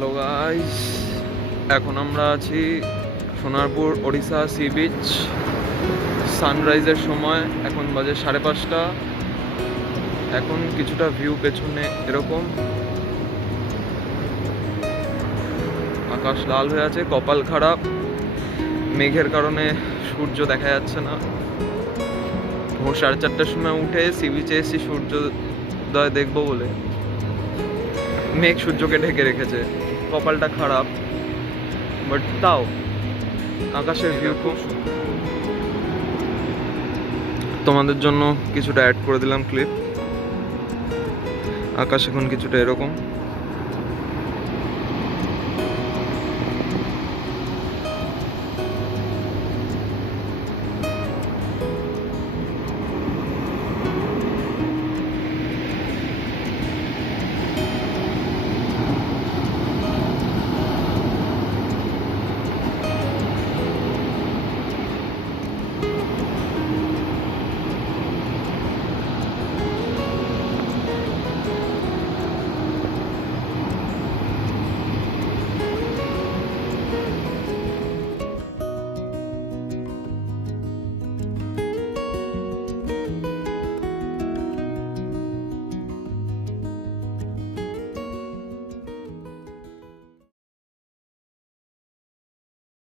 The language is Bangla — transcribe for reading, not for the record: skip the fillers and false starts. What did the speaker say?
হ্যালো গাইস, এখন আমরা আছি সোনারপুর ওড়িশা সি বিচ। সানরাইজের সময় এখন বাজে 5:30। এখন কিছুটা ভিউ পেছনে এরকম, আকাশ লাল হয়ে আছে, কপাল খারাপ, মেঘের কারণে সূর্য দেখা যাচ্ছে না। ভোর 4:30টার সময় উঠে সি বিচে এসেছি সূর্যোদয় দেখবো বলে, মেঘ সূর্যকে ঢেকে রেখেছে, কপালটা খারাপ। বাট তাও আকাশের ভিউ খুব সুন্দর। তোমাদের জন্য কিছুটা অ্যাড করে দিলাম ক্লিপ। আকাশ এখন কিছুটা এরকম।